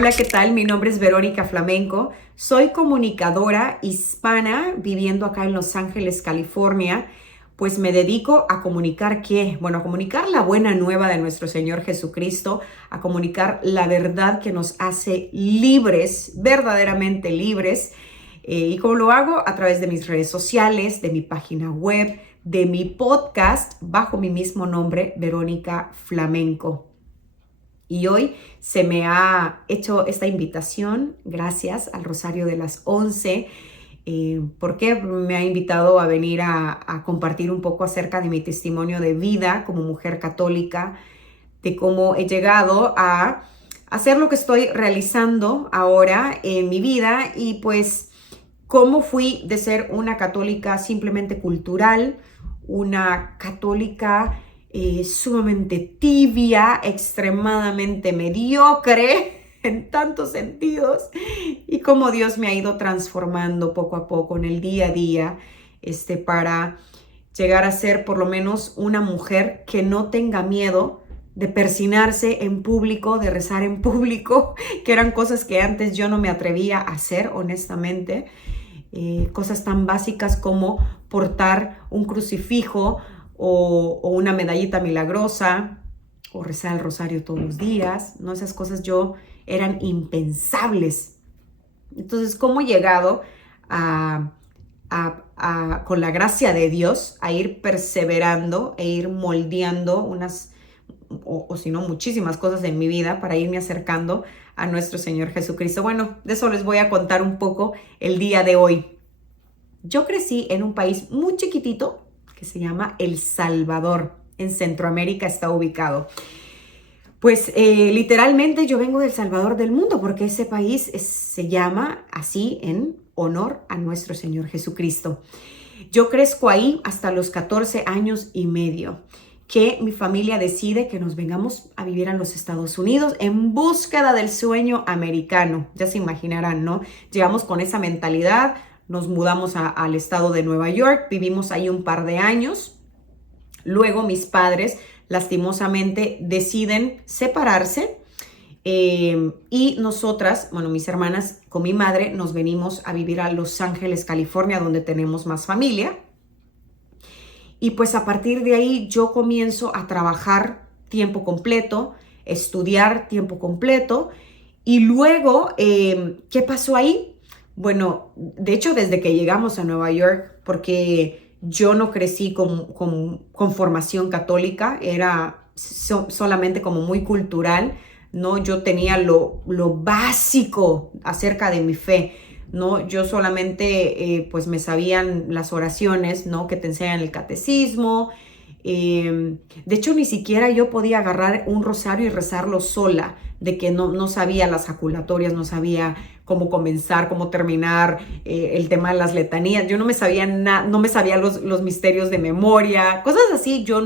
Hola, ¿qué tal? Mi nombre es Verónica Flamenco. Soy comunicadora hispana viviendo acá en Los Ángeles, California. Pues me dedico a comunicar ¿qué? Bueno, a comunicar la buena nueva de nuestro Señor Jesucristo, a comunicar la verdad que nos hace libres, verdaderamente libres. ¿Y cómo lo hago? A través de mis redes sociales, de mi página web, de mi podcast, bajo mi mismo nombre, Verónica Flamenco. Y hoy se me ha hecho esta invitación gracias al Rosario de las 11, porque me ha invitado a venir a compartir un poco acerca de mi testimonio de vida como mujer católica, de cómo he llegado a hacer lo que estoy realizando ahora en mi vida y pues cómo fui de ser una católica simplemente cultural, una católica sumamente tibia, extremadamente mediocre en tantos sentidos, y cómo Dios me ha ido transformando poco a poco en el día a día, para llegar a ser por lo menos una mujer que no tenga miedo de persinarse en público, de rezar en público, que eran cosas que antes yo no me atrevía a hacer, honestamente. Cosas tan básicas como portar un crucifijo o una medallita milagrosa o rezar el rosario todos los días, ¿no? Esas cosas eran impensables. Entonces, ¿cómo he llegado con la gracia de Dios a ir perseverando e ir moldeando unas, o si no, muchísimas cosas en mi vida para irme acercando a nuestro Señor Jesucristo? Bueno, de eso les voy a contar un poco el día de hoy. Yo crecí en un país muy chiquitito que se llama El Salvador. En Centroamérica está ubicado. Pues literalmente yo vengo del Salvador del mundo porque ese país se llama así en honor a nuestro Señor Jesucristo. Yo crezco ahí hasta los 14 años y medio, que mi familia decide que nos vengamos a vivir a los Estados Unidos en búsqueda del sueño americano. Ya se imaginarán, ¿no? Llegamos con esa mentalidad, nos mudamos al estado de Nueva York, vivimos ahí un par de años. Luego mis padres, lastimosamente, deciden separarse y nosotras, bueno, mis hermanas con mi madre, nos venimos a vivir a Los Ángeles, California, donde tenemos más familia. Y pues a partir de ahí yo comienzo a trabajar tiempo completo, estudiar tiempo completo. Y luego, ¿qué pasó ahí? Bueno, de hecho, desde que llegamos a Nueva York, porque yo no crecí con formación católica, era solamente como muy cultural, ¿no? Yo tenía lo básico acerca de mi fe, ¿no? Yo solamente pues me sabían las oraciones, ¿no? Que te enseñan el catecismo. De hecho, ni siquiera yo podía agarrar un rosario y rezarlo sola, de que no sabía las jaculatorias, no sabía cómo comenzar, cómo terminar, el tema de las letanías. Yo no me sabía no me sabía los misterios de memoria, cosas así, yo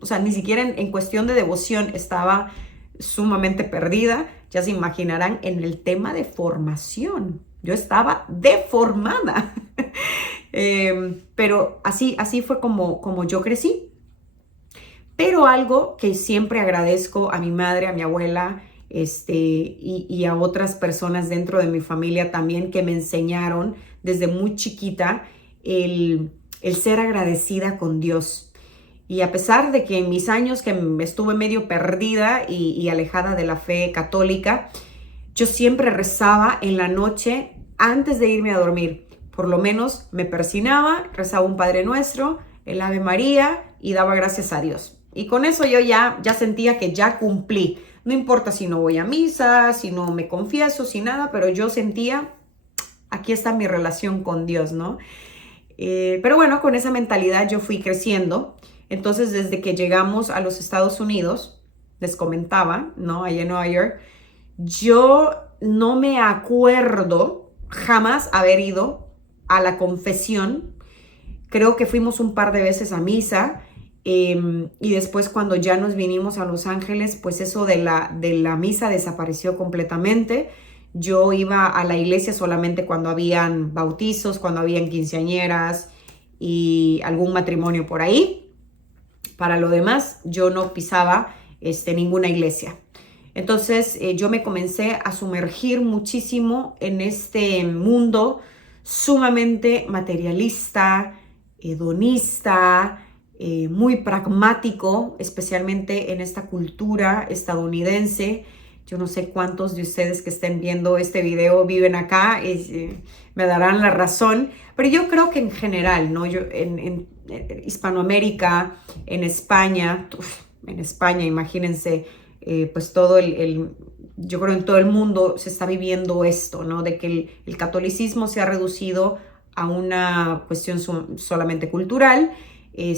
o sea, ni siquiera en cuestión de devoción estaba sumamente perdida. Ya se imaginarán en el tema de formación. Yo estaba deformada. Pero así fue como yo crecí. Pero algo que siempre agradezco a mi madre, a mi abuela, y a otras personas dentro de mi familia también, que me enseñaron desde muy chiquita el ser agradecida con Dios. Y a pesar de que en mis años que estuve medio perdida y alejada de la fe católica, yo siempre rezaba en la noche antes de irme a dormir. Por lo menos me persinaba, rezaba un Padre Nuestro, el Ave María y daba gracias a Dios. Y con eso yo ya sentía que ya cumplí. No importa si no voy a misa, si no me confieso, si nada, pero yo sentía, aquí está mi relación con Dios, ¿no? Pero bueno, con esa mentalidad yo fui creciendo. Entonces, desde que llegamos a los Estados Unidos, les comentaba, ¿no? Allá en Nueva York, yo no me acuerdo jamás haber ido a la confesión. Creo que fuimos un par de veces a misa, y después cuando ya nos vinimos a Los Ángeles, pues eso de la misa desapareció completamente. Yo iba a la iglesia solamente cuando habían bautizos, cuando habían quinceañeras y algún matrimonio por ahí. Para lo demás, yo no pisaba ninguna iglesia. Entonces yo me comencé a sumergir muchísimo en este mundo sumamente materialista, hedonista, muy pragmático, especialmente en esta cultura estadounidense. Yo no sé cuántos de ustedes que estén viendo este video viven acá, me darán la razón, pero yo creo que en general, ¿no? Yo en Hispanoamérica, en España, imagínense, pues todo yo creo en todo el mundo se está viviendo esto, ¿no? De que el catolicismo se ha reducido a una cuestión solamente cultural, y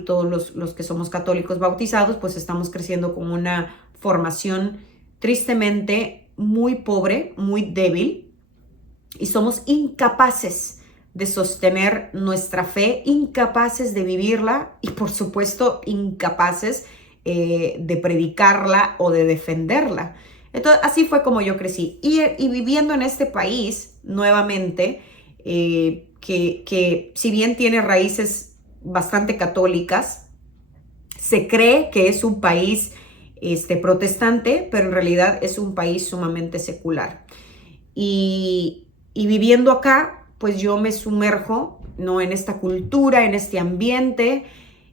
todos los que somos católicos bautizados, pues estamos creciendo con una formación tristemente muy pobre, muy débil, y somos incapaces de sostener nuestra fe, incapaces de vivirla y por supuesto incapaces de predicarla o de defenderla. Entonces así fue como yo crecí y viviendo en este país nuevamente, que si bien tiene raíces bastante católicas, se cree que es un país protestante, pero en realidad es un país sumamente secular. Y viviendo acá, pues yo me sumerjo, ¿no? En esta cultura, en este ambiente.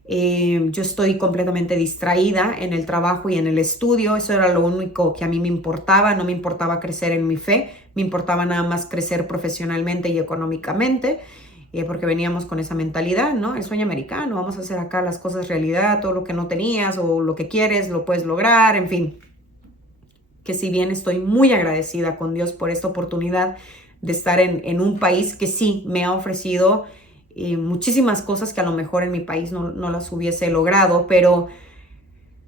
Yo estoy completamente distraída en el trabajo y en el estudio. Eso era lo único que a mí me importaba. No me importaba crecer en mi fe, me importaba nada más crecer profesionalmente y económicamente, porque veníamos con esa mentalidad, ¿no? El sueño americano, vamos a hacer acá las cosas realidad, todo lo que no tenías o lo que quieres lo puedes lograr, en fin. Que si bien estoy muy agradecida con Dios por esta oportunidad de estar en un país que sí me ha ofrecido muchísimas cosas que a lo mejor en mi país no las hubiese logrado, pero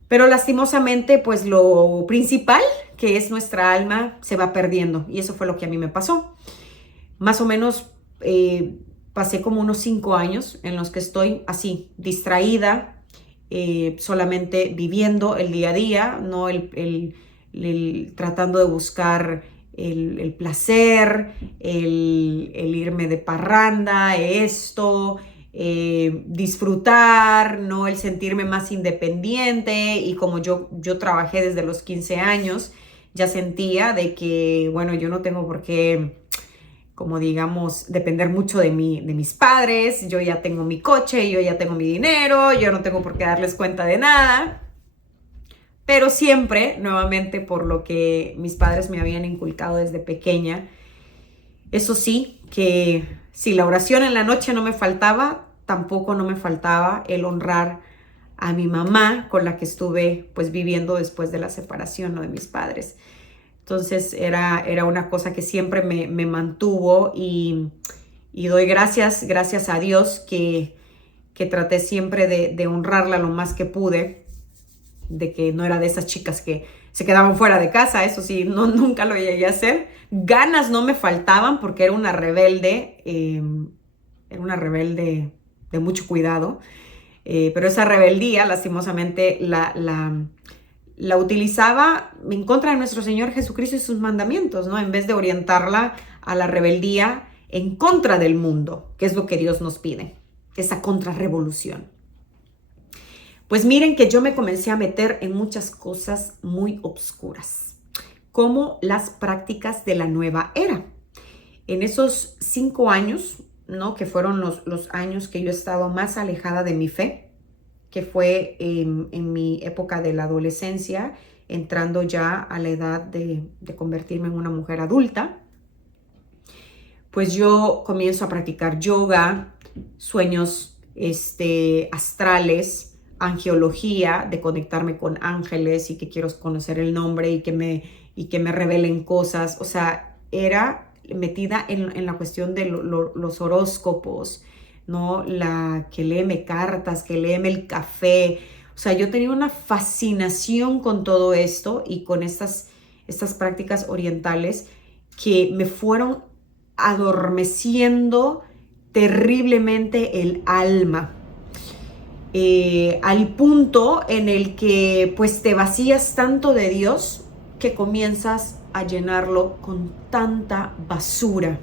lastimosamente pues lo principal, que es nuestra alma, se va perdiendo, y eso fue lo que a mí me pasó. Más o menos pasé como unos 5 años en los que estoy así, distraída, solamente viviendo el día a día, no tratando de buscar el placer, el irme de parranda, disfrutar, ¿no? El sentirme más independiente. Y como yo trabajé desde los 15 años, ya sentía de que, bueno, yo no tengo por qué, como digamos, depender mucho de mis padres. Yo ya tengo mi coche, yo ya tengo mi dinero, yo no tengo por qué darles cuenta de nada. Pero siempre, nuevamente, por lo que mis padres me habían inculcado desde pequeña, eso sí, que si la oración en la noche no me faltaba, tampoco no me faltaba el honrar a mi mamá, con la que estuve pues viviendo después de la separación, ¿no? De mis padres. Entonces era una cosa que siempre me mantuvo, y doy gracias a Dios que traté siempre de honrarla lo más que pude, de que no era de esas chicas que se quedaban fuera de casa. Eso sí, nunca lo llegué a hacer. Ganas no me faltaban porque era una rebelde de mucho cuidado, pero esa rebeldía lastimosamente la utilizaba en contra de nuestro Señor Jesucristo y sus mandamientos, ¿no? En vez de orientarla a la rebeldía en contra del mundo, que es lo que Dios nos pide, esa contrarrevolución. Pues miren que yo me comencé a meter en muchas cosas muy obscuras, como las prácticas de la nueva era. En esos 5 años, ¿no? Que fueron los años que yo he estado más alejada de mi fe, que fue en mi época de la adolescencia, entrando ya a la edad de convertirme en una mujer adulta, pues yo comienzo a practicar yoga, sueños astrales, angiología, de conectarme con ángeles y que quiero conocer el nombre y que me revelen cosas. O sea, era metida en la cuestión de los horóscopos, ¿no? La que léeme cartas, que léeme el café. O sea, yo tenía una fascinación con todo esto y con estas prácticas orientales que me fueron adormeciendo terriblemente el alma. Al punto en el que pues te vacías tanto de Dios que comienzas a llenarlo con tanta basura,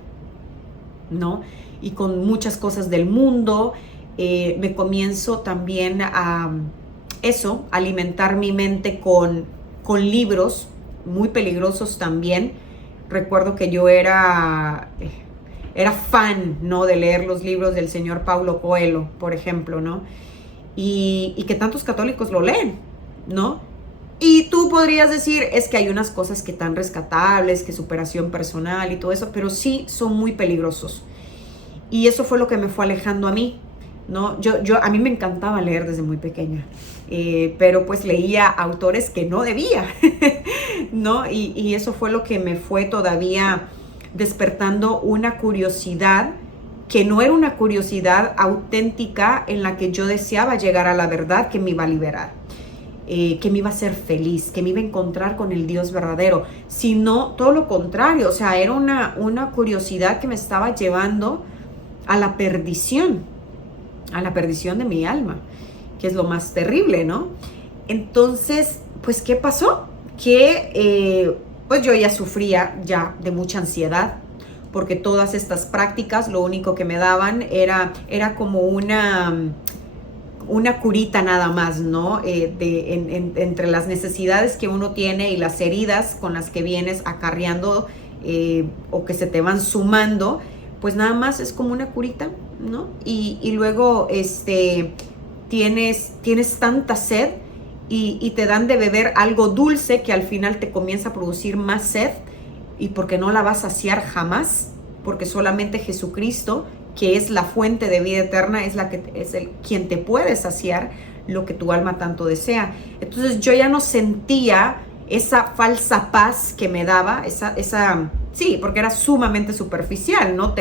¿no? Y con muchas cosas del mundo. Me comienzo también a alimentar mi mente con con libros muy peligrosos también. Recuerdo que yo era fan, ¿no?, de leer los libros del señor Paulo Coelho, por ejemplo, ¿no? Y que tantos católicos lo leen, ¿no? Y tú podrías decir, es que hay unas cosas que tan rescatables, que superación personal y todo eso, pero sí son muy peligrosos. Y eso fue lo que me fue alejando a mí, ¿no? A mí me encantaba leer desde muy pequeña, pero pues leía autores que no debía, ¿no? Y eso fue lo que me fue todavía despertando una curiosidad que no era una curiosidad auténtica en la que yo deseaba llegar a la verdad que me iba a liberar. Que me iba a hacer feliz, que me iba a encontrar con el Dios verdadero, sino todo lo contrario. O sea, era una curiosidad que me estaba llevando a la perdición de mi alma, que es lo más terrible, ¿no? Entonces, pues, ¿qué pasó? Que pues yo ya sufría ya de mucha ansiedad, porque todas estas prácticas lo único que me daban era como una curita nada más, ¿no? Entre las necesidades que uno tiene y las heridas con las que vienes acarreando o que se te van sumando, pues nada más es como una curita, ¿no? Y luego tienes tanta sed y te dan de beber algo dulce que al final te comienza a producir más sed, y porque no la vas a saciar jamás, porque solamente Jesucristo, que es la fuente de vida eterna, quien te puede saciar lo que tu alma tanto desea. Entonces yo ya no sentía esa falsa paz que me daba, sí, porque era sumamente superficial, ¿no?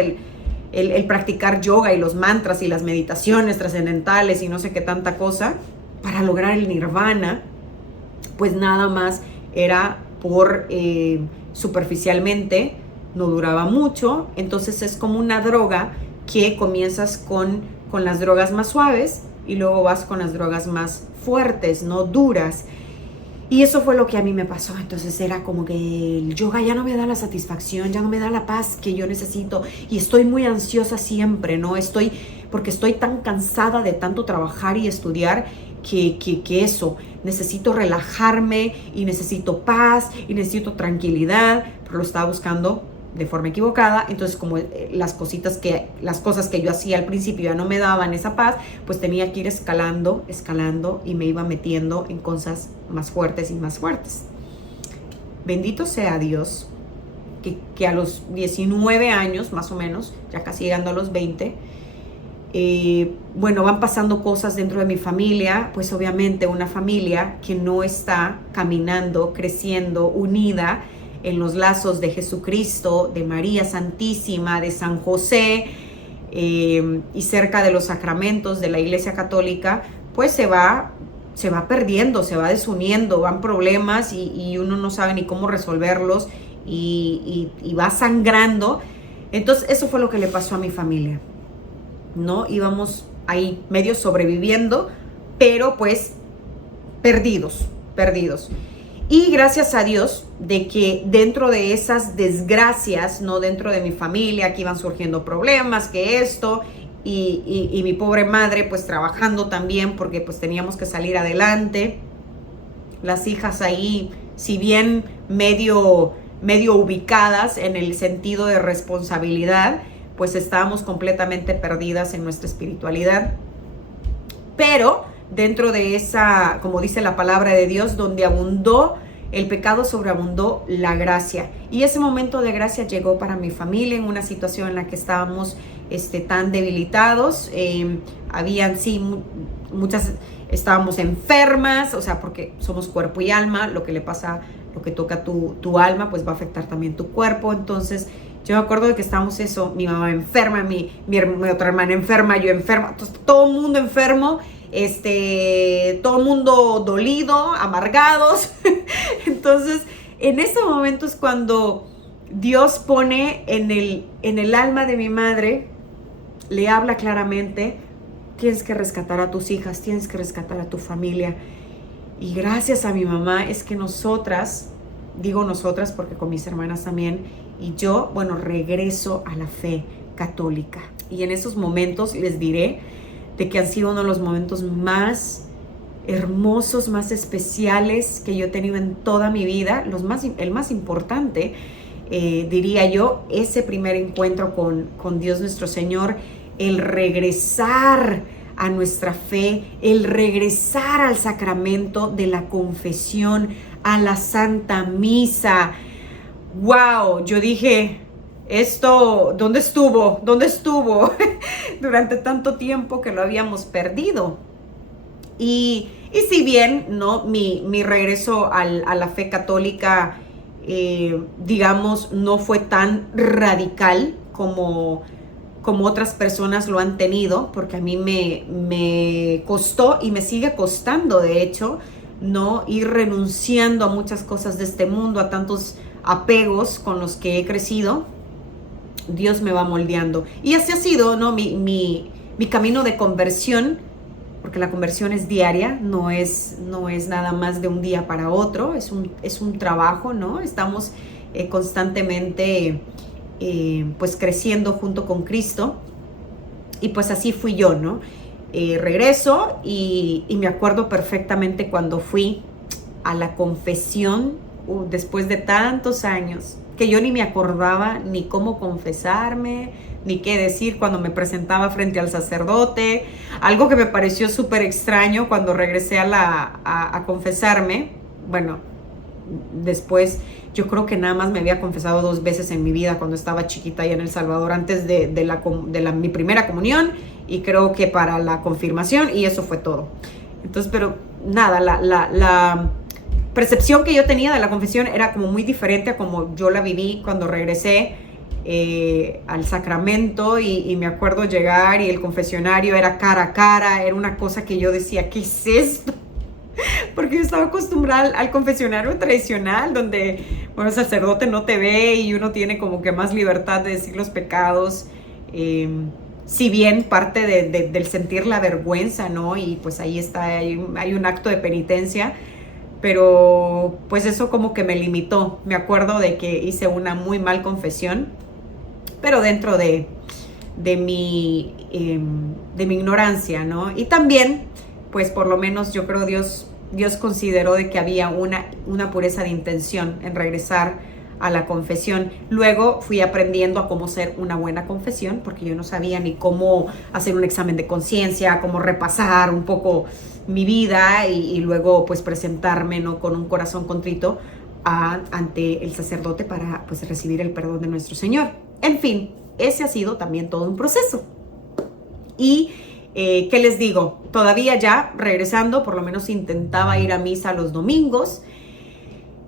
El practicar yoga y los mantras y las meditaciones trascendentales y no sé qué tanta cosa para lograr el nirvana, pues nada más era por superficialmente, no duraba mucho. Entonces es como una droga que comienzas con las drogas más suaves y luego vas con las drogas más fuertes, no duras. Y eso fue lo que a mí me pasó. Entonces era como que el yoga ya no me da la satisfacción, ya no me da la paz que yo necesito, y estoy muy ansiosa siempre, ¿no? Porque estoy tan cansada de tanto trabajar y estudiar que eso, necesito relajarme y necesito paz y necesito tranquilidad, pero lo estaba buscando de forma equivocada. Entonces, como las cosas que yo hacía al principio ya no me daban esa paz, pues tenía que ir escalando y me iba metiendo en cosas más fuertes y más fuertes. Bendito sea Dios que a los 19 años más o menos, ya casi llegando a los 20, bueno, van pasando cosas dentro de mi familia. Pues obviamente una familia que no está caminando, creciendo, unida en los lazos de Jesucristo, de María Santísima, de San José, y cerca de los sacramentos de la Iglesia Católica, pues se va perdiendo, se va desuniendo, van problemas y uno no sabe ni cómo resolverlos, y va sangrando. Entonces eso fue lo que le pasó a mi familia, ¿no? Íbamos ahí medio sobreviviendo, pero pues perdidos. Y gracias a Dios de que dentro de esas desgracias, no dentro de mi familia, que iban surgiendo problemas, que esto, y mi pobre madre pues trabajando también, porque pues teníamos que salir adelante. Las hijas ahí, si bien medio ubicadas en el sentido de responsabilidad, pues estábamos completamente perdidas en nuestra espiritualidad. Pero dentro de esa, como dice la palabra de Dios, donde abundó el pecado, sobreabundó la gracia. Y ese momento de gracia llegó para mi familia en una situación en la que estábamos tan debilitados. Habían, sí, muchas, estábamos enfermas, o sea, porque somos cuerpo y alma. Lo que le pasa, lo que toca tu alma, pues va a afectar también tu cuerpo. Entonces, yo me acuerdo de que estábamos mi mamá enferma, mi otra hermana enferma, yo enferma, todo el mundo enfermo. Todo el mundo dolido, amargados. Entonces, en ese momento es cuando Dios pone en el alma de mi madre, le habla claramente: tienes que rescatar a tus hijas, tienes que rescatar a tu familia. Y gracias a mi mamá es que nosotras, digo nosotras porque con mis hermanas también, y yo, bueno, regreso a la fe católica. Y en esos momentos les diré de que han sido uno de los momentos más hermosos, más especiales que yo he tenido en toda mi vida. El más importante, diría yo, ese primer encuentro con Dios nuestro Señor, el regresar a nuestra fe, el regresar al sacramento de la confesión, a la Santa Misa. ¡Wow! Yo dije, esto, ¿dónde estuvo? ¿Dónde estuvo? Durante tanto tiempo que lo habíamos perdido. Y si bien, ¿no? mi regreso a la fe católica, digamos, no fue tan radical como otras personas lo han tenido, porque a mí me costó y me sigue costando, de hecho, ¿no? Ir renunciando a muchas cosas de este mundo, a tantos apegos con los que he crecido. Dios me va moldeando. Y así ha sido, ¿no? Mi camino de conversión, porque la conversión es diaria, no es nada más de un día para otro, es un trabajo, ¿no? Estamos constantemente pues creciendo junto con Cristo, y pues así fui yo, ¿no? Regreso y me acuerdo perfectamente cuando fui a la confesión, después de tantos años, que yo ni me acordaba ni cómo confesarme, ni qué decir cuando me presentaba frente al sacerdote. Algo que me pareció súper extraño cuando regresé a confesarme. Bueno, después yo creo que nada más me había confesado 2 veces en mi vida cuando estaba chiquita allá en El Salvador, antes de mi primera comunión, y creo que para la confirmación, y eso fue todo. Entonces, pero nada, la percepción que yo tenía de la confesión era como muy diferente a como yo la viví cuando regresé al sacramento, y me acuerdo llegar y el confesionario era cara a cara, era una cosa que yo decía, ¿qué es esto? Porque yo estaba acostumbrada al confesionario tradicional, donde, bueno, el sacerdote no te ve y uno tiene como que más libertad de decir los pecados, si bien parte del sentir la vergüenza, ¿no? Y pues ahí está, hay un acto de penitencia, pero pues eso como que me limitó. Me acuerdo de que hice una muy mal confesión, pero dentro de mi ignorancia, ¿no? Y también, pues por lo menos yo creo Dios consideró de que había una pureza de intención en regresar a la confesión. Luego fui aprendiendo a cómo ser una buena confesión, porque yo no sabía ni cómo hacer un examen de conciencia, cómo repasar un poco mi vida y luego pues presentarme, ¿no? Con un corazón contrito ante el sacerdote para pues recibir el perdón de nuestro Señor. En fin, ese ha sido también todo un proceso. Y ¿qué les digo? Todavía ya regresando, por lo menos intentaba ir a misa los domingos.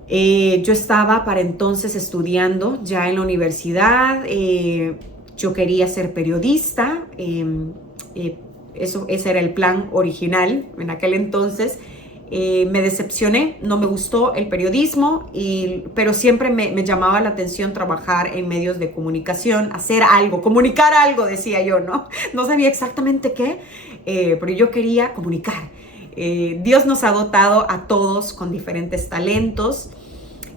Yo estaba para entonces estudiando ya en la universidad. Yo quería ser periodista. Ese era el plan original en aquel entonces. Me decepcioné, no me gustó el periodismo, pero siempre me llamaba la atención trabajar en medios de comunicación, hacer algo, comunicar algo, decía yo, ¿no? No sabía exactamente qué, pero yo quería comunicar. Dios nos ha dotado a todos con diferentes talentos.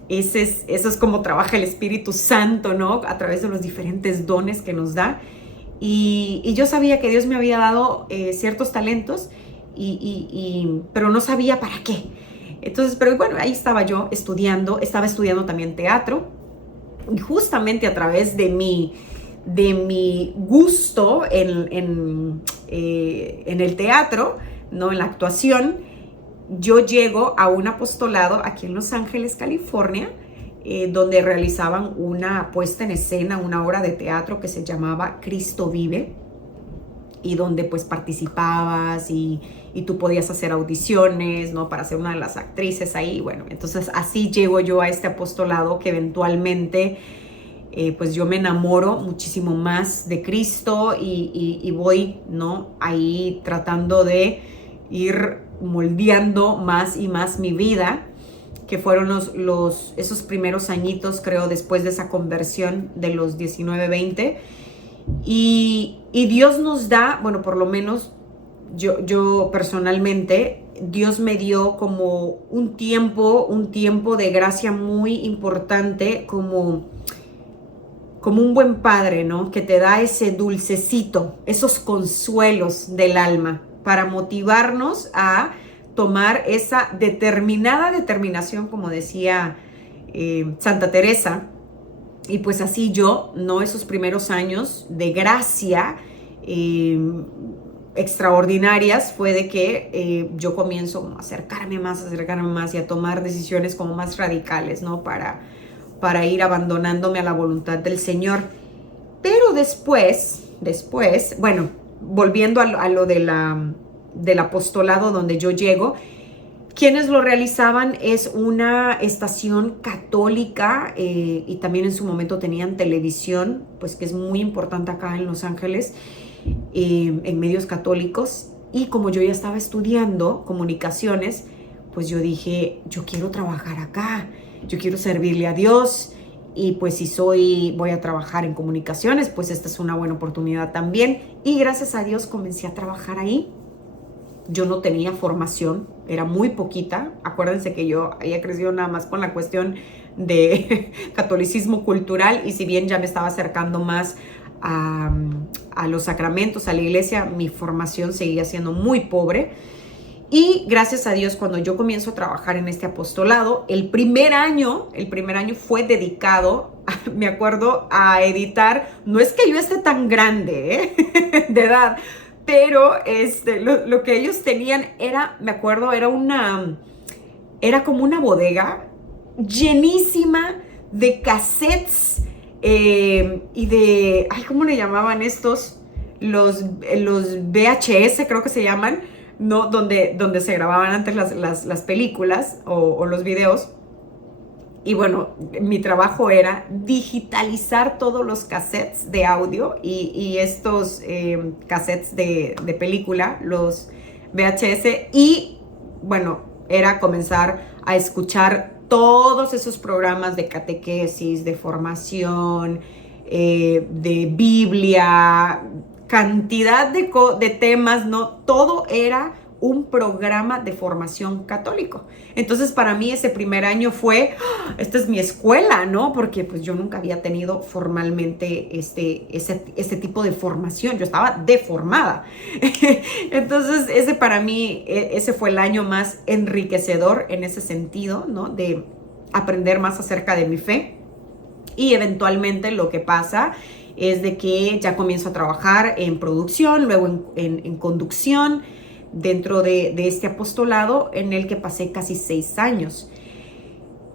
Eso es como trabaja el Espíritu Santo, ¿no? A través de los diferentes dones que nos da. Y yo sabía que Dios me había dado ciertos talentos, pero no sabía para qué. Entonces, pero bueno, ahí estaba yo estaba estudiando también teatro, y justamente a través de mi gusto en el teatro, ¿no? En la actuación, yo llego a un apostolado aquí en Los Ángeles, California, donde realizaban una puesta en escena, una obra de teatro que se llamaba Cristo Vive, y donde pues participabas y tú podías hacer audiciones, ¿no? Para ser una de las actrices ahí. Bueno, entonces así llego yo a este apostolado, que eventualmente pues yo me enamoro muchísimo más de Cristo, y voy, ¿no? Ahí tratando de ir moldeando más y más mi vida, que fueron esos primeros añitos, creo, después de esa conversión de los 19, 20. Y Dios nos da, bueno, por lo menos yo personalmente, Dios me dio como un tiempo de gracia muy importante, como un buen padre, ¿no? Que te da ese dulcecito, esos consuelos del alma, para motivarnos a tomar esa determinada determinación, como decía Santa Teresa. Y pues así yo, ¿no? Esos primeros años de gracia extraordinarias fue de que yo comienzo a acercarme más y a tomar decisiones como más radicales, ¿no? Para ir abandonándome a la voluntad del Señor. Pero después, bueno, volviendo a lo del apostolado donde yo llego, quienes lo realizaban es una estación católica y también en su momento tenían televisión, pues que es muy importante acá en Los Ángeles, en medios católicos. Y como yo ya estaba estudiando comunicaciones, pues yo dije, yo quiero trabajar acá, yo quiero servirle a Dios. Y pues si voy a trabajar en comunicaciones, pues esta es una buena oportunidad también. Y gracias a Dios comencé a trabajar ahí. Yo no tenía formación, era muy poquita. Acuérdense que yo había crecido nada más con la cuestión de catolicismo cultural, y si bien ya me estaba acercando más a los sacramentos, a la iglesia, mi formación seguía siendo muy pobre. Y gracias a Dios, cuando yo comienzo a trabajar en este apostolado, el primer año fue dedicado, me acuerdo, a editar. No es que yo esté tan grande de edad, pero lo que ellos tenían era, me acuerdo, era como una bodega llenísima de cassettes y de, ¿cómo le llamaban estos? Los VHS, creo que se llaman, ¿no? Donde se grababan antes las películas o los videos. Y bueno, mi trabajo era digitalizar todos los cassettes de audio y estos cassettes de película, los VHS. Y bueno, era comenzar a escuchar todos esos programas de catequesis, de formación, de Biblia, cantidad de temas, ¿no? Todo era un programa de formación católico. Entonces para mí ese primer año fue, esta es mi escuela, ¿no? Porque pues yo nunca había tenido formalmente ese tipo de formación, yo estaba deformada. Entonces para mí ese fue el año más enriquecedor en ese sentido, ¿no? De aprender más acerca de mi fe. Y eventualmente lo que pasa es de que ya comienzo a trabajar en producción, luego en conducción, dentro de este apostolado en el que pasé casi 6 años.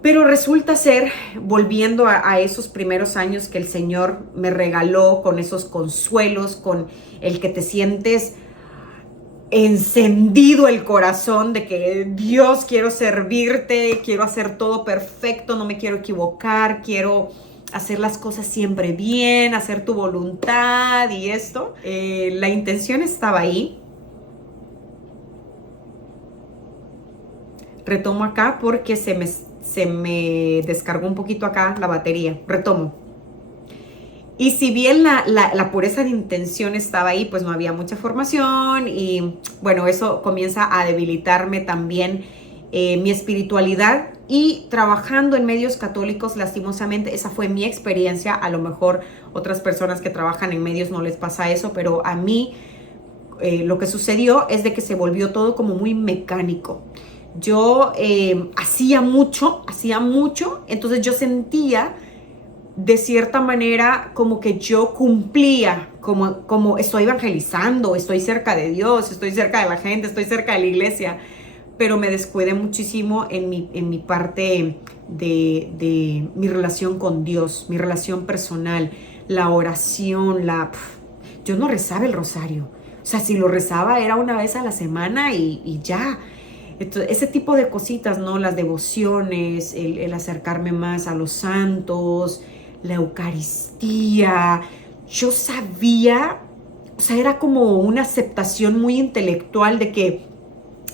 Pero resulta ser, volviendo a esos primeros años que el Señor me regaló, con esos consuelos, con el que te sientes encendido el corazón de que Dios, quiero servirte, quiero hacer todo perfecto, no me quiero equivocar, quiero hacer las cosas siempre bien, hacer tu voluntad y esto. La intención estaba ahí. Retomo acá porque se me descargó un poquito acá la batería. Retomo. Y si bien la pureza de intención estaba ahí, pues no había mucha formación y bueno, eso comienza a debilitarme también mi espiritualidad. Y trabajando en medios católicos, lastimosamente, esa fue mi experiencia. A lo mejor otras personas que trabajan en medios no les pasa eso, pero a mí lo que sucedió es de que se volvió todo como muy mecánico. Yo hacía mucho, entonces yo sentía de cierta manera como que yo cumplía, como estoy evangelizando, estoy cerca de Dios, estoy cerca de la gente, estoy cerca de la iglesia, pero me descuidé muchísimo en mi parte de mi relación con Dios, mi relación personal, la oración, yo no rezaba el rosario. O sea, si lo rezaba era una vez a la semana y ya. Entonces, ese tipo de cositas, ¿no? Las devociones, el acercarme más a los santos, la Eucaristía. Yo sabía, o sea, era como una aceptación muy intelectual de que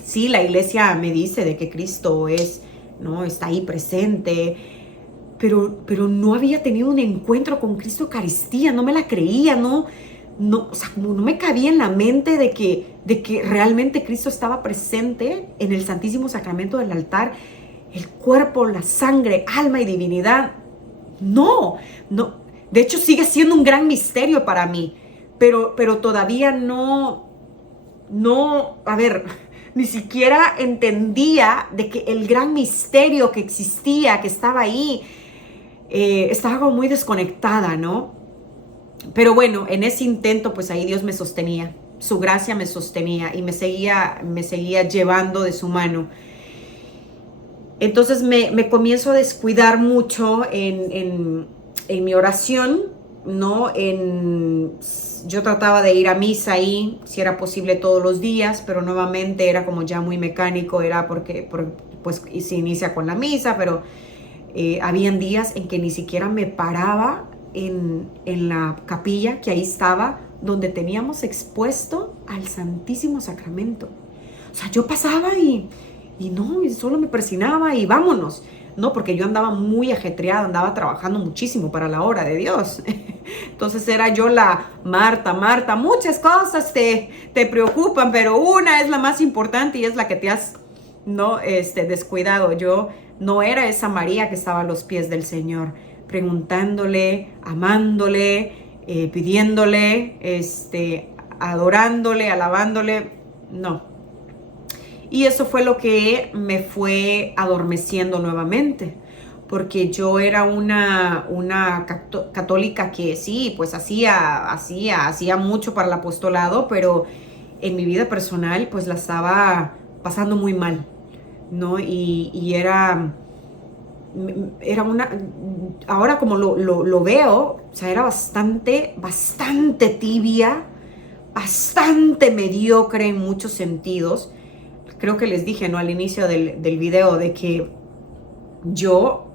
sí, la iglesia me dice de que Cristo ¿no? Está ahí presente, pero no había tenido un encuentro con Cristo Eucaristía, no me la creía, no, o sea, como no me cabía en la mente de que realmente Cristo estaba presente en el Santísimo Sacramento del altar, el cuerpo, la sangre, alma y divinidad. No, de hecho sigue siendo un gran misterio para mí, pero todavía no, a ver, ni siquiera entendía de que el gran misterio que existía, que estaba ahí, estaba como muy desconectada, ¿no? Pero bueno, en ese intento, pues ahí Dios me sostenía, su gracia me sostenía y me seguía llevando de su mano. Entonces me comienzo a descuidar mucho en mi oración, ¿no? Yo trataba de ir a misa ahí, si era posible todos los días, pero nuevamente era como ya muy mecánico, era pues se inicia con la misa, pero habían días en que ni siquiera me paraba en la capilla que ahí estaba, donde teníamos expuesto al Santísimo Sacramento. O sea, yo pasaba y no, y solo me persinaba y vámonos, ¿no? Porque yo andaba muy ajetreada, andaba trabajando muchísimo para la obra de Dios. Entonces era yo la Marta, muchas cosas te preocupan, pero una es la más importante y es la que te has, ¿no? Descuidado. Yo no era esa María que estaba a los pies del Señor, preguntándole, amándole, pidiéndole, adorándole, alabándole. No. Y eso fue lo que me fue adormeciendo nuevamente, porque yo era una católica que sí, pues hacía mucho para el apostolado, pero en mi vida personal pues la estaba pasando muy mal, ¿no? Y era ahora como lo veo, o sea, era bastante tibia, bastante mediocre en muchos sentidos. Creo que les dije, ¿no? Al inicio del video, de que yo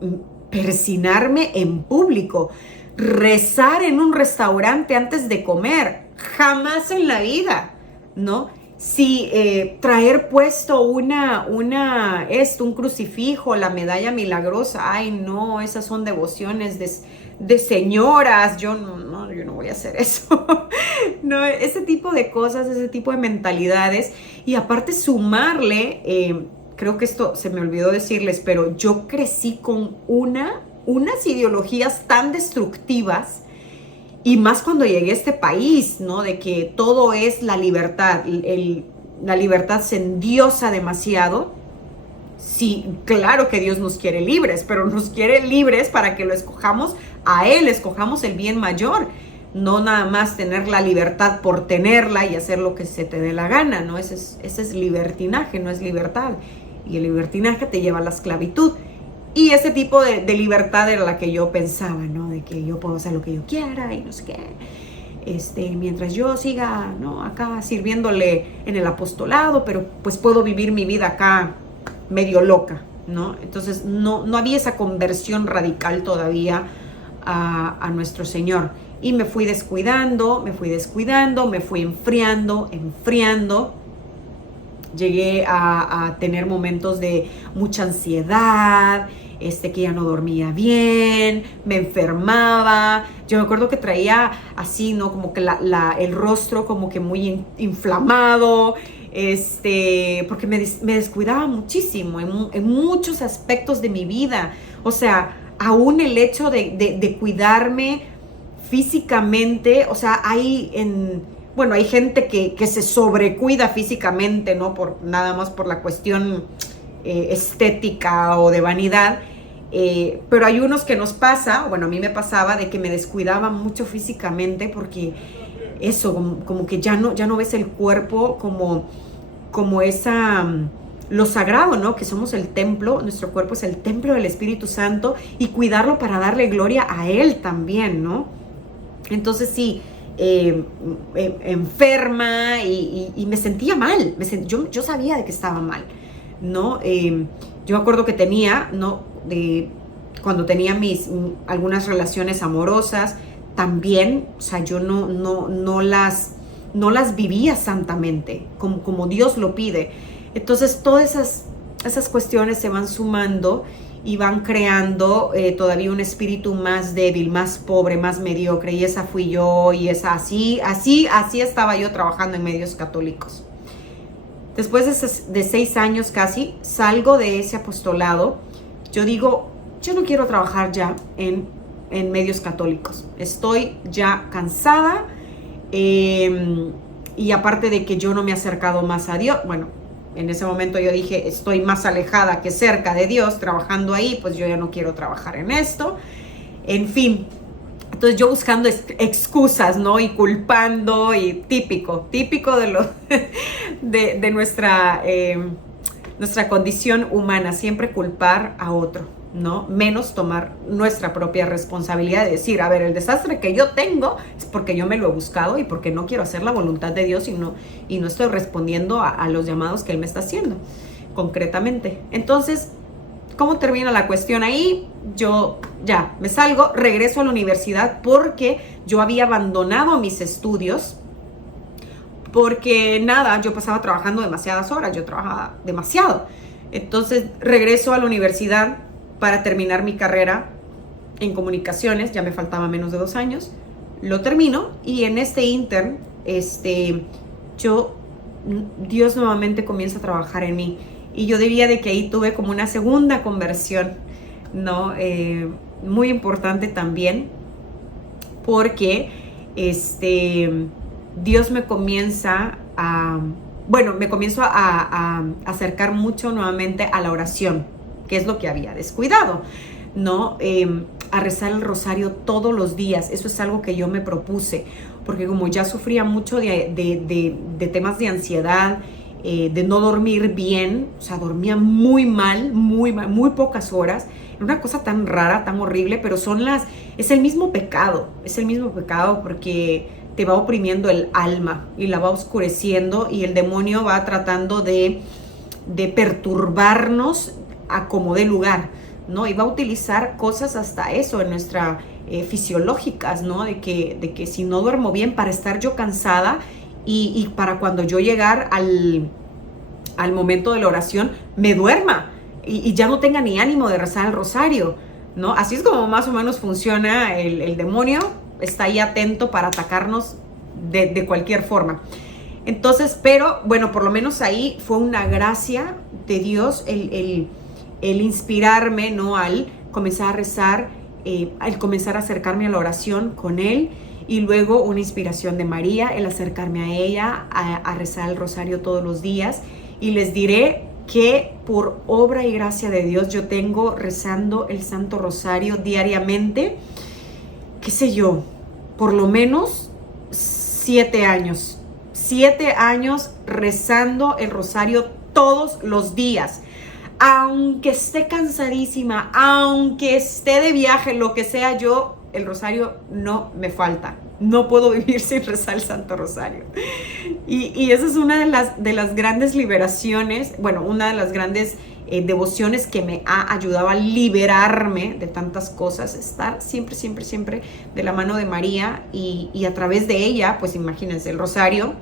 persinarme en público, rezar en un restaurante antes de comer, jamás en la vida, ¿no? Si traer puesto un crucifijo, la medalla milagrosa, ay no, esas son devociones de señoras, yo no voy a hacer eso. No, ese tipo de cosas, ese tipo de mentalidades, y aparte sumarle, creo que esto se me olvidó decirles, pero yo crecí con unas ideologías tan destructivas, y más cuando llegué a este país, ¿no? De que todo es la libertad, la libertad se endiosa demasiado. Sí, claro que Dios nos quiere libres, pero nos quiere libres para que lo escojamos a Él, escojamos el bien mayor, no nada más tener la libertad por tenerla y hacer lo que se te dé la gana, ¿no? Ese es libertinaje, no es libertad. Y el libertinaje te lleva a la esclavitud. Y ese tipo de libertad era la que yo pensaba, ¿no? De que yo puedo hacer lo que yo quiera y no sé qué. Mientras yo siga, ¿no? Acá sirviéndole en el apostolado, pero pues puedo vivir mi vida acá medio loca, ¿no? Entonces no había esa conversión radical todavía a nuestro Señor. Y me fui descuidando, me fui enfriando. Llegué a tener momentos de mucha ansiedad, que ya no dormía bien, me enfermaba. Yo me acuerdo que traía así, ¿no? Como que el rostro como que muy inflamado, porque me descuidaba muchísimo en muchos aspectos de mi vida. O sea, aún el hecho de cuidarme físicamente, o sea, hay gente que se sobrecuida físicamente, ¿no? Nada más por la cuestión estética o de vanidad, pero hay unos que nos pasa, bueno, a mí me pasaba de que me descuidaba mucho físicamente porque eso, como que ya no ves el cuerpo como esa... lo sagrado, ¿no? Que somos el templo, nuestro cuerpo es el templo del Espíritu Santo y cuidarlo para darle gloria a Él también, ¿no? Entonces sí, enferma y me sentía mal, yo sabía de que estaba mal, ¿no? Yo me acuerdo que tenía, ¿no? Cuando tenía algunas relaciones amorosas, también, o sea, yo no las vivía santamente, como Dios lo pide. Entonces todas esas cuestiones se van sumando y van creando todavía un espíritu más débil, más pobre, más mediocre, y esa fui yo, y así estaba yo trabajando en medios católicos. Después de 6 años casi, salgo de ese apostolado. Yo digo, yo no quiero trabajar ya en medios católicos, estoy ya cansada, y aparte de que yo no me he acercado más a Dios, bueno, En ese momento yo dije, estoy más alejada que cerca de Dios trabajando ahí, pues yo ya no quiero trabajar en esto. En fin, entonces yo buscando excusas, ¿no? Y culpando, y típico de lo de nuestra condición humana, siempre culpar a otro, ¿no? Menos tomar nuestra propia responsabilidad de decir, a ver, el desastre que yo tengo es porque yo me lo he buscado y porque no quiero hacer la voluntad de Dios y no estoy respondiendo a los llamados que Él me está haciendo, concretamente. Entonces, ¿cómo termina la cuestión ahí? Yo ya me salgo, regreso a la universidad porque yo había abandonado mis estudios porque nada, yo pasaba trabajando demasiadas horas, yo trabajaba demasiado. Entonces regreso a la universidad para terminar mi carrera en comunicaciones, ya me faltaba menos de 2 años, lo termino y en este intern, Dios nuevamente comienza a trabajar en mí. Y yo diría de que ahí tuve como una segunda conversión, ¿no? Muy importante también, porque Dios me comienza me comienzo a acercar mucho nuevamente a la oración, que es lo que había descuidado, ¿no? A rezar el rosario todos los días. Eso es algo que yo me propuse, porque como ya sufría mucho de temas de ansiedad, de no dormir bien, o sea, dormía muy mal, muy pocas horas. Era una cosa tan rara, tan horrible, pero es el mismo pecado porque te va oprimiendo el alma y la va oscureciendo y el demonio va tratando de perturbarnos a como dé lugar, ¿no? Y va a utilizar cosas hasta eso en nuestra fisiológicas, ¿no? De que si no duermo bien, para estar yo cansada y para cuando yo llegar al momento de la oración me duerma y ya no tenga ni ánimo de rezar el rosario, ¿no? Así es como más o menos funciona el demonio. Está ahí atento para atacarnos de cualquier forma. Entonces, pero bueno, por lo menos ahí fue una gracia de Dios el inspirarme, ¿no? Al comenzar a rezar, al comenzar a acercarme a la oración con Él, y luego una inspiración de María, el acercarme a ella, a rezar el rosario todos los días. Y les diré que por obra y gracia de Dios yo tengo rezando el Santo Rosario diariamente, qué sé yo, por lo menos 7 años. 7 años rezando el rosario todos los días. Aunque esté cansadísima, aunque esté de viaje, lo que sea, el rosario no me falta. No puedo vivir sin rezar el Santo Rosario. Y esa es una de las grandes liberaciones, bueno, una de las grandes devociones que me ha ayudado a liberarme de tantas cosas, estar siempre de la mano de María y a través de ella, pues imagínense, el rosario,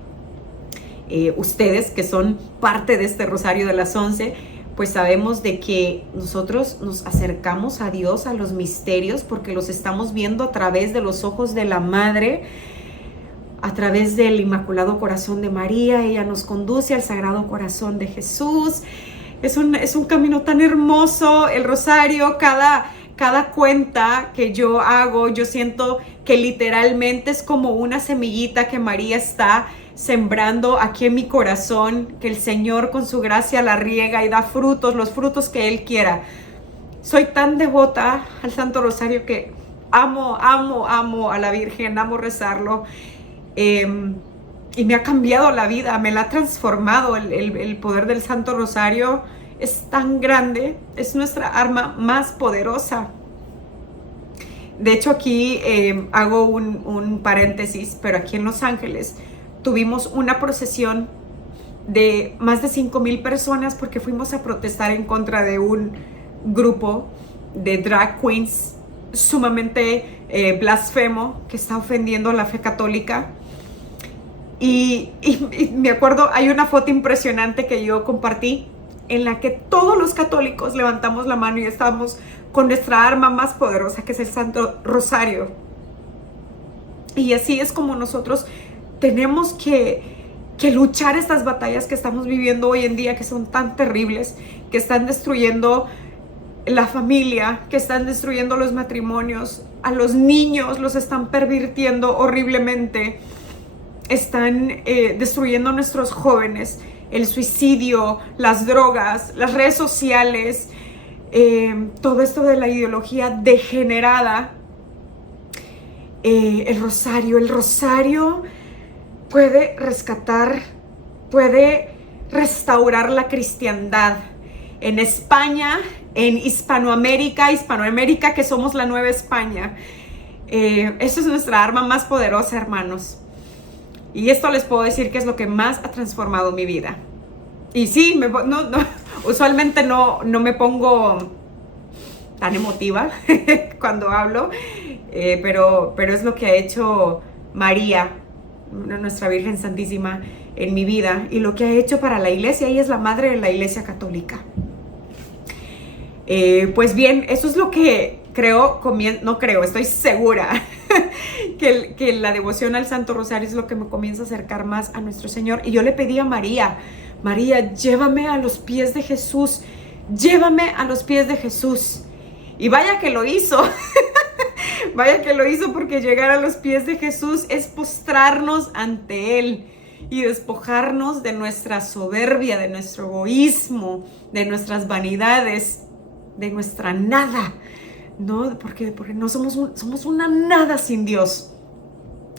ustedes que son parte de este rosario de las 11, pues sabemos de que nosotros nos acercamos a Dios, a los misterios, porque los estamos viendo a través de los ojos de la Madre, a través del Inmaculado Corazón de María. Ella nos conduce al Sagrado Corazón de Jesús. Es un camino tan hermoso, el rosario. Cada cuenta que yo hago, yo siento que literalmente es como una semillita que María está sembrando aquí en mi corazón, que el Señor con su gracia la riega y da frutos, los frutos que Él quiera. Soy tan devota al Santo Rosario que amo a la Virgen, amo rezarlo. Y me ha cambiado la vida, me la ha transformado. El poder del Santo Rosario es tan grande, es nuestra arma más poderosa. De hecho, aquí hago un paréntesis, pero aquí en Los Ángeles tuvimos una procesión de más de 5,000 personas porque fuimos a protestar en contra de un grupo de drag queens sumamente blasfemo que está ofendiendo la fe católica. Y me acuerdo, hay una foto impresionante que yo compartí en la que todos los católicos levantamos la mano y estábamos con nuestra arma más poderosa, que es el Santo Rosario. Y así es como nosotros tenemos que luchar estas batallas que estamos viviendo hoy en día, que son tan terribles, que están destruyendo la familia, que están destruyendo los matrimonios, a los niños los están pervirtiendo horriblemente, están destruyendo a nuestros jóvenes. el suicidio, las drogas, las redes sociales, todo esto de la ideología degenerada. El rosario puede rescatar, puede restaurar la cristiandad en España, en Hispanoamérica que somos la Nueva España. Esa es nuestra arma más poderosa, hermanos. Y esto les puedo decir que es lo que más ha transformado mi vida. Y sí, usualmente no me pongo tan emotiva cuando hablo, pero es lo que ha hecho María, nuestra Virgen Santísima, en mi vida, y lo que ha hecho para la iglesia. Ella es la madre de la Iglesia Católica. Pues bien, eso es lo que estoy segura que la devoción al Santo Rosario es lo que me comienza a acercar más a nuestro Señor. Y yo le pedí a María, llévame a los pies de Jesús, llévame a los pies de Jesús. Y vaya que lo hizo, vaya que lo hizo, porque llegar a los pies de Jesús es postrarnos ante Él y despojarnos de nuestra soberbia, de nuestro egoísmo, de nuestras vanidades, de nuestra nada, ¿no? Porque no somos una nada sin Dios.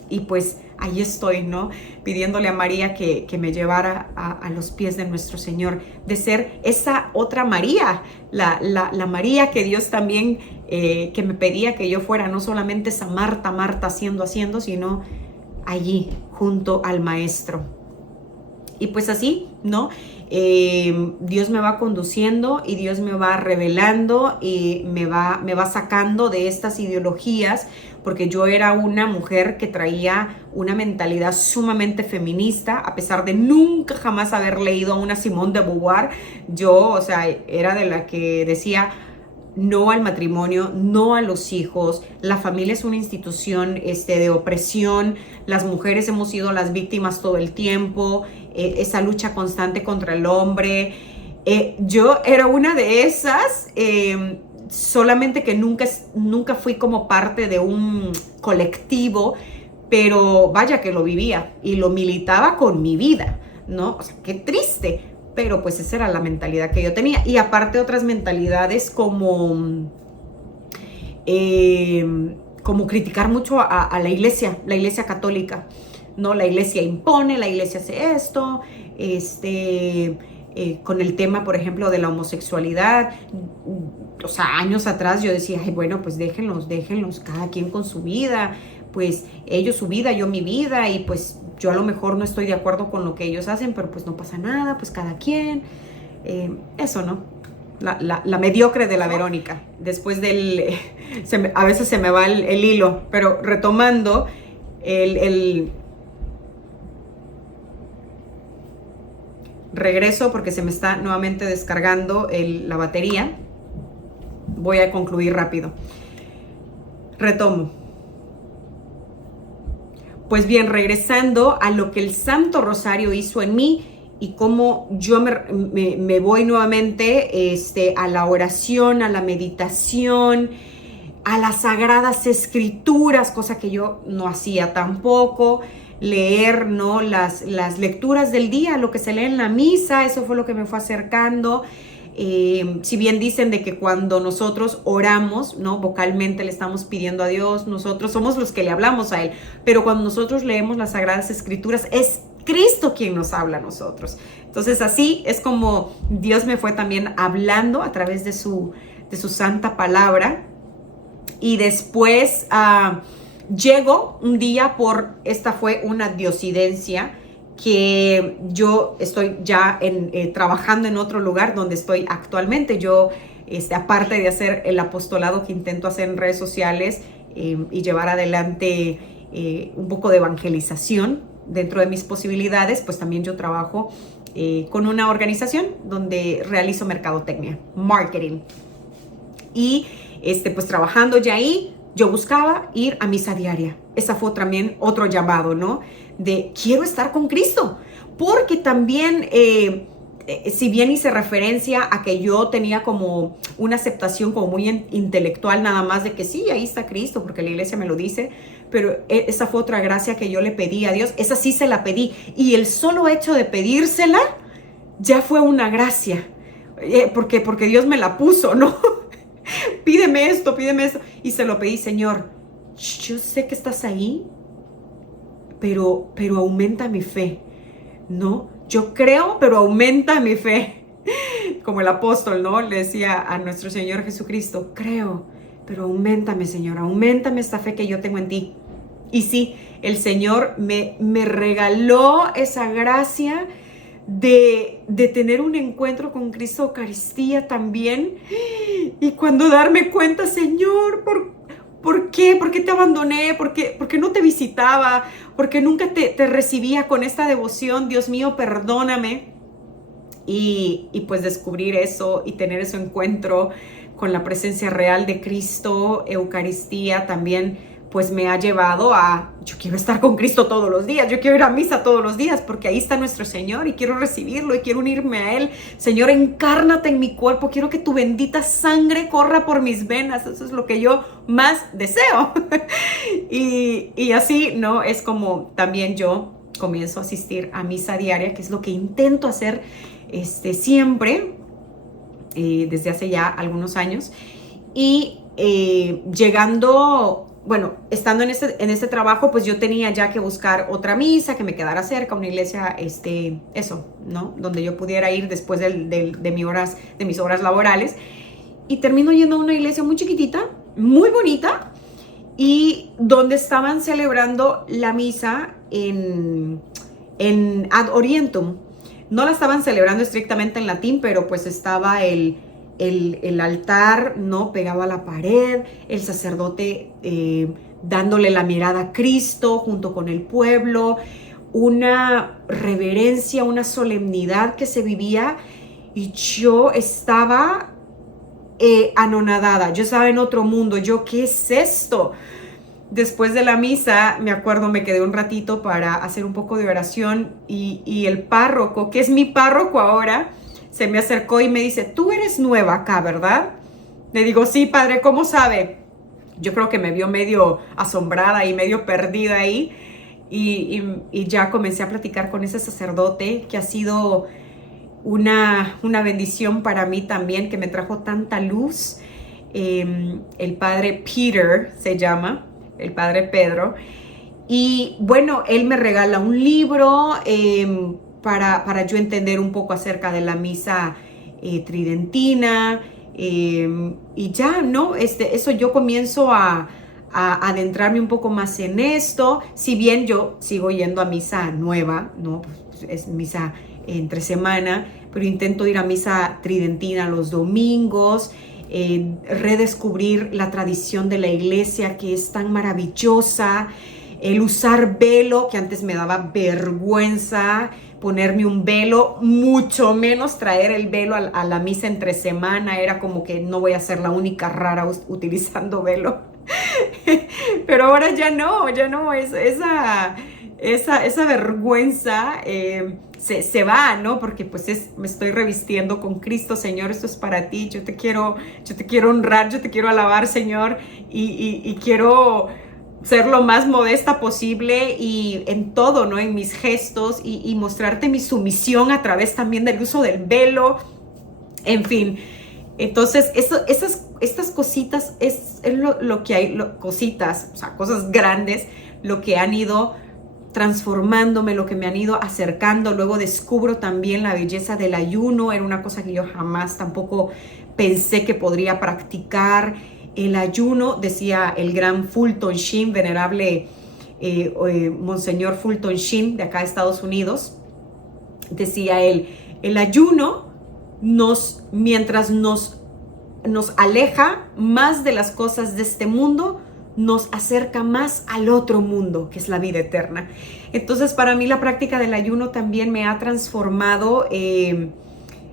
Y pues ahí estoy, ¿no? Pidiéndole a María que me llevara a los pies de nuestro Señor, de ser esa otra María, la María que Dios también, que me pedía que yo fuera, no solamente esa Marta haciendo, sino allí, junto al Maestro. Y pues así, ¿no? Dios me va conduciendo y Dios me va revelando y me va sacando de estas ideologías, porque yo era una mujer que traía una mentalidad sumamente feminista, a pesar de nunca jamás haber leído a una Simone de Beauvoir. Yo, o sea, era de la que decía no al matrimonio, no a los hijos, la familia es una institución de opresión, las mujeres hemos sido las víctimas todo el tiempo, esa lucha constante contra el hombre. Yo era una de esas, solamente que nunca fui como parte de un colectivo, pero vaya que lo vivía y lo militaba con mi vida, ¿no? O sea, qué triste. Pero pues esa era la mentalidad que yo tenía. Y aparte otras mentalidades como criticar mucho a la iglesia católica. No, la iglesia impone, la iglesia hace esto, con el tema, por ejemplo, de la homosexualidad. O sea, años atrás yo decía, ay, bueno, pues déjenlos, cada quien con su vida. Pues ellos su vida, yo mi vida, y pues yo a lo mejor no estoy de acuerdo con lo que ellos hacen, pero pues no pasa nada, pues cada quien. Eso, ¿no? La mediocre de la Verónica. Después a veces se me va el hilo, pero retomando regreso porque se me está nuevamente descargando la batería. Voy a concluir rápido. Retomo. Pues bien, regresando a lo que el Santo Rosario hizo en mí y cómo yo me voy nuevamente a la oración, a la meditación, a las Sagradas Escrituras, cosa que yo no hacía tampoco, leer, ¿no? Las lecturas del día, lo que se lee en la misa, eso fue lo que me fue acercando. Si bien dicen de que cuando nosotros oramos, ¿no? Vocalmente le estamos pidiendo a Dios, nosotros somos los que le hablamos a Él, pero cuando nosotros leemos las Sagradas Escrituras es Cristo quien nos habla a nosotros. Entonces así es como Dios me fue también hablando a través de su santa palabra. Y después llego un día esta fue una diosidencia, que yo estoy ya trabajando en otro lugar donde estoy actualmente. Yo, aparte de hacer el apostolado que intento hacer en redes sociales y llevar adelante un poco de evangelización dentro de mis posibilidades, pues también yo trabajo con una organización donde realizo mercadotecnia, marketing. Y pues trabajando ya ahí, yo buscaba ir a misa diaria. Esa fue también otro llamado, ¿no? De quiero estar con Cristo, porque también, si bien hice referencia a que yo tenía como una aceptación como muy intelectual, nada más de que sí, ahí está Cristo, porque la iglesia me lo dice, pero esa fue otra gracia que yo le pedí a Dios, esa sí se la pedí, y el solo hecho de pedírsela ya fue una gracia, porque Dios me la puso, ¿no? Pídeme esto, y se lo pedí, Señor, yo sé que estás ahí, pero aumenta mi fe, ¿no? Yo creo, pero aumenta mi fe. Como el apóstol, ¿no? Le decía a nuestro Señor Jesucristo, creo, pero auméntame, Señor, auméntame esta fe que yo tengo en ti. Y sí, el Señor me regaló esa gracia de tener un encuentro con Cristo, Eucaristía también. Y cuando darme cuenta, Señor, ¿por qué? ¿Por qué te abandoné? ¿Por qué no te visitaba? ¿Por qué nunca te recibía con esta devoción? Dios mío, perdóname. Y pues descubrir eso y tener ese encuentro con la presencia real de Cristo, Eucaristía, también pues me ha llevado a, yo quiero estar con Cristo todos los días, yo quiero ir a misa todos los días, porque ahí está nuestro Señor y quiero recibirlo y quiero unirme a Él. Señor, encárnate en mi cuerpo, quiero que tu bendita sangre corra por mis venas, eso es lo que yo más deseo. y así, ¿no? Es como también yo comienzo a asistir a misa diaria, que es lo que intento hacer siempre, desde hace ya algunos años. Y llegando, bueno, estando en este trabajo, pues yo tenía ya que buscar otra misa que me quedara cerca, una iglesia, eso, ¿no? Donde yo pudiera ir después de mis horas laborales. Y termino yendo a una iglesia muy chiquitita, muy bonita, y donde estaban celebrando la misa en Ad Orientem. No la estaban celebrando estrictamente en latín, pero pues estaba el altar, ¿no? Pegado a la pared, el sacerdote dándole la mirada a Cristo junto con el pueblo, una reverencia, una solemnidad que se vivía, y yo estaba anonadada, yo estaba en otro mundo. ¿Qué es esto? Después de la misa, me acuerdo, me quedé un ratito para hacer un poco de oración, y el párroco, que es mi párroco ahora, se me acercó y me dice, tú eres nueva acá, ¿verdad? Le digo, sí, padre, ¿cómo sabe? Yo creo que me vio medio asombrada y medio perdida ahí, y ya comencé a platicar con ese sacerdote, que ha sido una bendición para mí también, que me trajo tanta luz. El padre Peter se llama, el padre Pedro, y bueno, él me regala un libro para yo entender un poco acerca de la misa tridentina, y ya, ¿no? Eso yo comienzo a adentrarme un poco más en esto, si bien yo sigo yendo a misa nueva, ¿no? Pues es misa entre semana, pero intento ir a misa tridentina los domingos, redescubrir la tradición de la iglesia, que es tan maravillosa, el usar velo, que antes me daba vergüenza ponerme un velo, mucho menos traer el velo a la misa entre semana, era como que no voy a ser la única rara utilizando velo. Pero ahora ya no, esa vergüenza se va, ¿no? Porque pues me estoy revistiendo con Cristo. Señor, esto es para ti, yo te quiero honrar, yo te quiero alabar, Señor, y quiero ser lo más modesta posible, y en todo, ¿no? En mis gestos, y mostrarte mi sumisión a través también del uso del velo, en fin. Entonces, estas cositas es lo que hay, cositas, o sea, cosas grandes, lo que han ido transformándome, lo que me han ido acercando. Luego descubro también la belleza del ayuno, era una cosa que yo jamás tampoco pensé que podría practicar. El ayuno, decía el gran Fulton Sheen, venerable Monseñor Fulton Sheen, de acá de Estados Unidos, decía él, el ayuno mientras nos aleja más de las cosas de este mundo, nos acerca más al otro mundo, que es la vida eterna. Entonces, para mí la práctica del ayuno también me ha transformado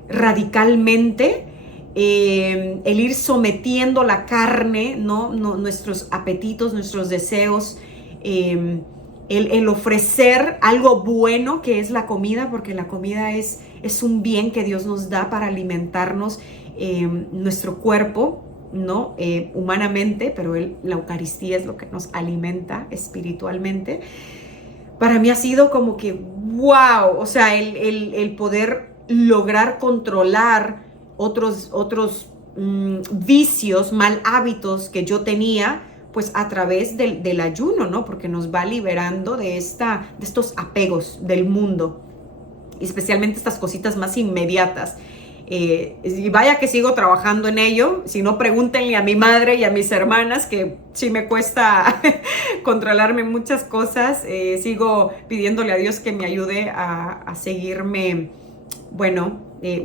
radicalmente. El ir sometiendo la carne, ¿no? Nuestros apetitos, nuestros deseos, el ofrecer algo bueno, que es la comida, porque la comida es un bien que Dios nos da para alimentarnos nuestro cuerpo, ¿no? Humanamente, pero la Eucaristía es lo que nos alimenta espiritualmente. Para mí ha sido como que wow, o sea, el poder lograr controlar otros vicios, mal hábitos que yo tenía, pues a través del ayuno, ¿no? Porque nos va liberando de estos apegos del mundo, especialmente estas cositas más inmediatas. Y vaya que sigo trabajando en ello. Si no, pregúntenle a mi madre y a mis hermanas, que sí me cuesta controlarme muchas cosas. Sigo pidiéndole a Dios que me ayude a seguirme,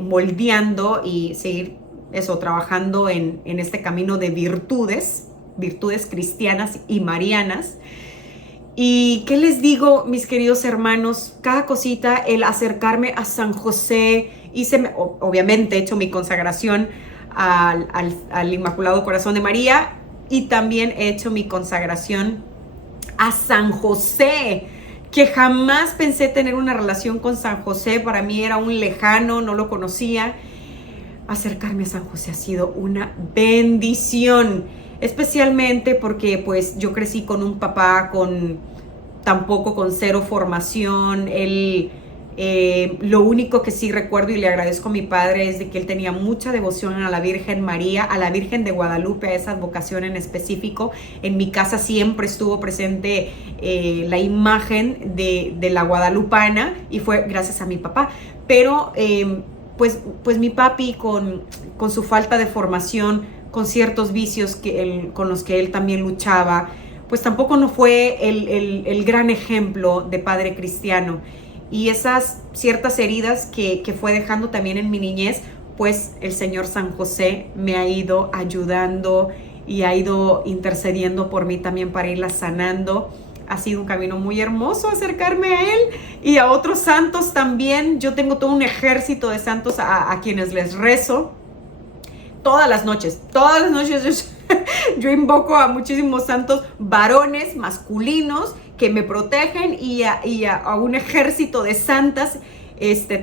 moldeando y seguir trabajando en este camino de virtudes cristianas y marianas. Y ¿qué les digo, mis queridos hermanos? Cada cosita, el acercarme a San José, obviamente he hecho mi consagración al Inmaculado Corazón de María, y también he hecho mi consagración a San José, que jamás pensé tener una relación con San José. Para mí era un lejano, no lo conocía. Acercarme a San José ha sido una bendición, especialmente porque pues yo crecí con un papá con cero formación. Él, lo único que sí recuerdo y le agradezco a mi padre es de que él tenía mucha devoción a la Virgen María, a la Virgen de Guadalupe, a esa vocación en específico. En mi casa siempre estuvo presente la imagen de la guadalupana, y fue gracias a mi papá. Pero pues mi papi con su falta de formación, con ciertos vicios con los que él también luchaba, pues tampoco no fue el gran ejemplo de padre cristiano. Y esas ciertas heridas que fue dejando también en mi niñez, pues el Señor San José me ha ido ayudando y ha ido intercediendo por mí también para irlas sanando. Ha sido un camino muy hermoso acercarme a él y a otros santos también. Yo tengo todo un ejército de santos a quienes les rezo todas las noches. Yo invoco a muchísimos santos varones, masculinos, que me protegen, y a un ejército de santas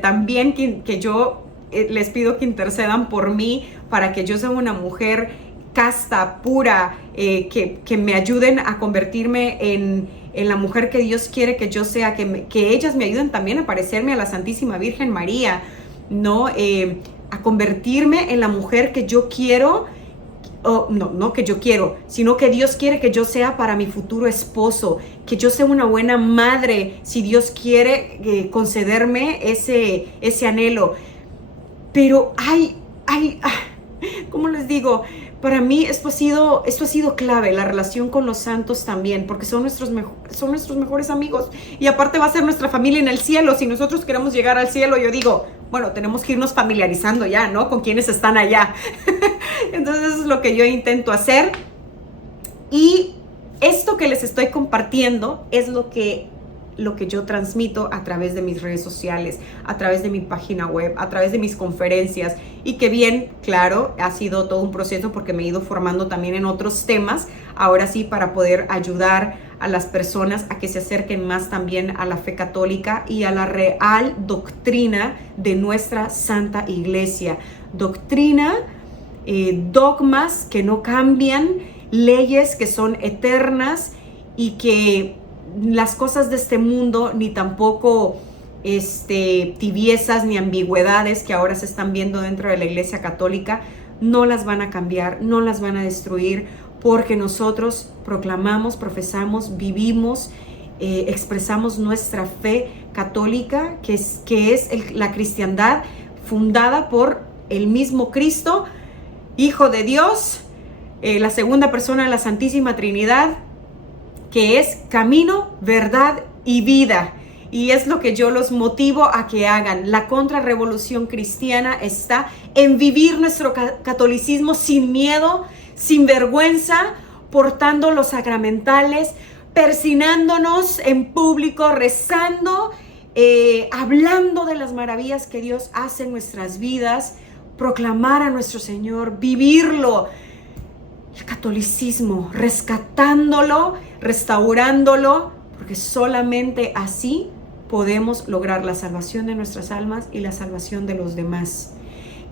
también que yo les pido que intercedan por mí, para que yo sea una mujer casta, pura, que me ayuden a convertirme en la mujer que Dios quiere que yo sea, que ellas me ayuden también a parecerme a la Santísima Virgen María, ¿no? A convertirme en la mujer que yo quiero, no que yo quiero, sino que Dios quiere que yo sea para mi futuro esposo, que yo sea una buena madre, si Dios quiere concederme ese anhelo. Pero ¿cómo les digo? Para mí esto ha sido clave, la relación con los santos también, porque son nuestros mejores amigos, y aparte va a ser nuestra familia en el cielo. Si nosotros queremos llegar al cielo, yo digo, bueno, tenemos que irnos familiarizando ya, ¿no? Con quienes están allá. Entonces eso es lo que yo intento hacer, y esto que les estoy compartiendo es lo que yo transmito a través de mis redes sociales, a través de mi página web, a través de mis conferencias, y que bien, claro, ha sido todo un proceso porque me he ido formando también en otros temas, ahora sí, para poder ayudar a las personas a que se acerquen más también a la fe católica y a la real doctrina de nuestra Santa Iglesia. Doctrina, dogmas que no cambian, leyes que son eternas, y que las cosas de este mundo, ni tampoco tibiezas ni ambigüedades que ahora se están viendo dentro de la Iglesia Católica, no las van a cambiar, no las van a destruir, porque nosotros proclamamos, profesamos, vivimos, expresamos nuestra fe católica, que es la cristiandad fundada por el mismo Cristo, Hijo de Dios, la segunda persona de la Santísima Trinidad, que es camino, verdad y vida. Y es lo que yo los motivo a que hagan. La contrarrevolución cristiana está en vivir nuestro catolicismo sin miedo, sin vergüenza, portando los sacramentales, persinándonos en público, rezando, hablando de las maravillas que Dios hace en nuestras vidas, proclamar a nuestro Señor, vivirlo. El catolicismo, rescatándolo, restaurándolo, porque solamente así podemos lograr la salvación de nuestras almas y la salvación de los demás.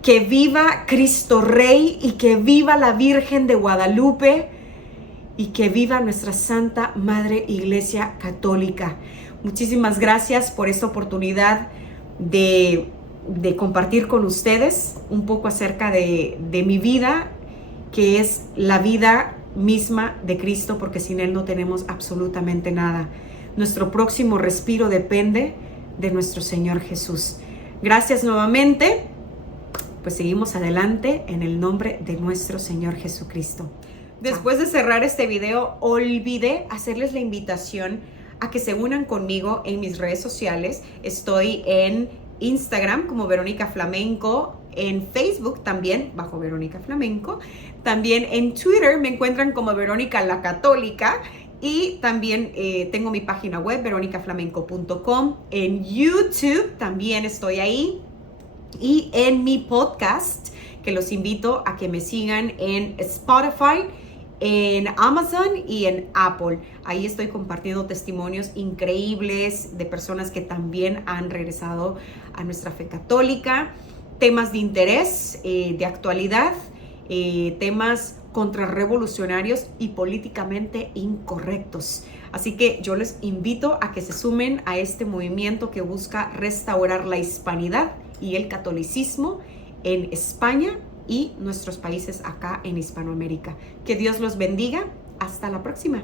Que viva Cristo Rey, y que viva la Virgen de Guadalupe, y que viva nuestra Santa Madre Iglesia Católica. Muchísimas gracias por esta oportunidad de de compartir con ustedes un poco acerca de mi vida, que es la vida misma de Cristo, porque sin Él no tenemos absolutamente nada. Nuestro próximo respiro depende de nuestro Señor Jesús. Gracias nuevamente. Pues seguimos adelante en el nombre de nuestro Señor Jesucristo. Después de cerrar este video, olvidé hacerles la invitación a que se unan conmigo en mis redes sociales. Estoy en Instagram como Verónica Flamenco, en Facebook también bajo Verónica Flamenco, también en Twitter me encuentran como Verónica la Católica, y también tengo mi página web veronicaflamenco.com. En YouTube también estoy ahí, y en mi podcast, que los invito a que me sigan en Spotify, en Amazon y en Apple. Ahí estoy compartiendo testimonios increíbles de personas que también han regresado a nuestra fe católica, temas de interés, de actualidad, temas contrarrevolucionarios y políticamente incorrectos. Así que yo les invito a que se sumen a este movimiento que busca restaurar la hispanidad y el catolicismo en España y nuestros países acá en Hispanoamérica. Que Dios los bendiga. Hasta la próxima.